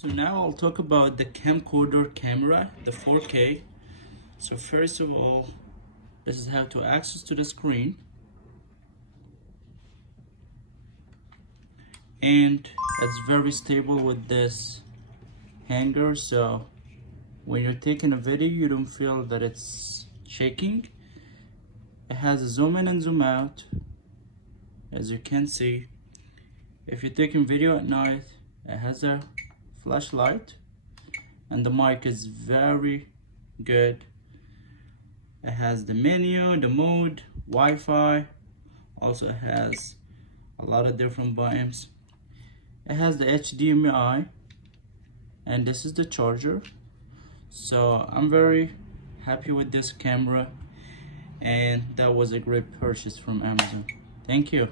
So now I'll talk about the camcorder camera, the 4K. So first of all, this is how to access to the screen. And it's very stable with this hanger, so when you're taking a video you don't feel that it's shaking. It has a zoom in and zoom out, as you can see. If you're taking video at night, it has a flashlight, and the mic is very good. It has the menu, the mode, Wi-Fi, also it has a lot of different buttons. It has the HDMI, and this is the charger. So I'm very happy with this camera, and that was a great purchase from Amazon. Thank you.